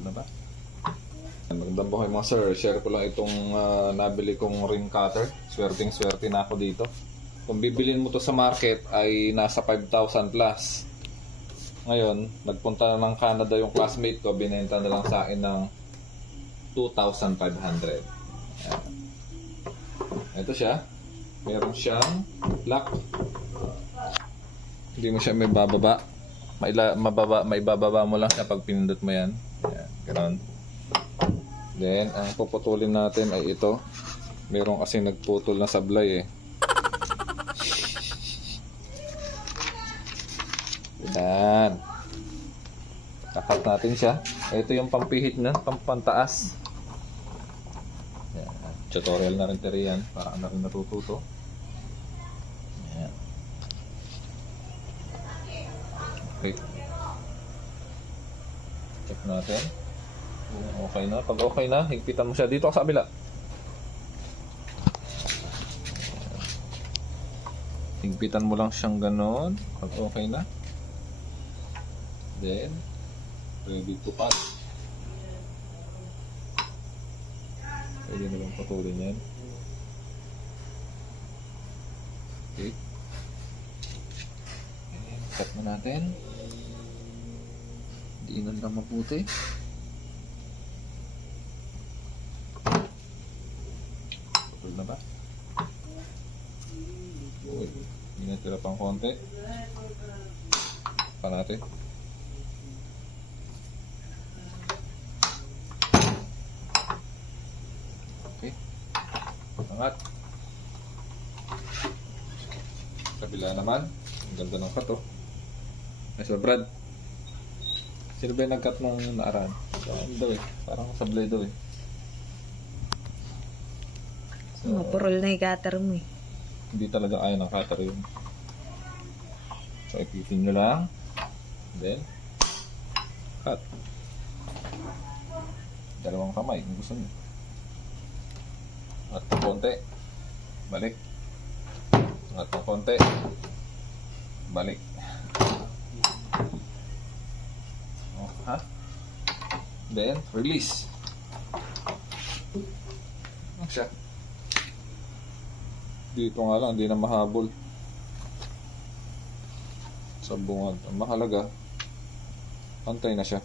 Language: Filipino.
Na ba? Magandang buhay mga sir. Share ko lang itong nabili kong ring cutter. Swerteng-swerte na ako dito. Kung bibilin mo to sa market ay nasa 5,000 plus. Ngayon, nagpunta ng Canada yung classmate ko. Binenta na lang sa akin ng 2,500. Ito siya. Meron siyang lock. Hindi mo siya may bababa. Maibababa mo lang siya pag pinindot mo yan. Ayan, ganoon. Then, ang puputulin natin ay ito. Meron kasi nagputol na sablay eh. Yan. Kakat natin siya. Ito yung pampihit na, pampantaas. Yan. Tutorial na rin tayo yan. Para na rin natututo. Yan. Okay. Check natin. Okay na. Pag okay na, higpitan mo siya. Dito ka sa kabila. Higpitan mo lang siyang ganon. Pag okay na. Then, ready to cut. Pwede na lang putulin yan. Okay. Cut na natin. Diinan lang mabuti. Putul na ba? Uy, hindi natira pang konti. Pa natin. Okay. Angat. Kabila naman. Ang ganda ng cut oh. Ay, so Brad. Sino ba yung nag-cut ng naaraan? Ano daw eh? Parang sablay daw eh. So, mapurol na yung cutter mo eh. Hindi talaga ayaw ng cutter yun. So, ipitin nyo lang. Then, cut. Dalawang kamay kung gusto nyo. Angat ng konti. Balik. Angat ng konti. Balik. Oh, ha? Then, release. Ano siya? Dito nga lang, hindi na mahabol. Sa bungad. Ang mahalaga, pantay na siya.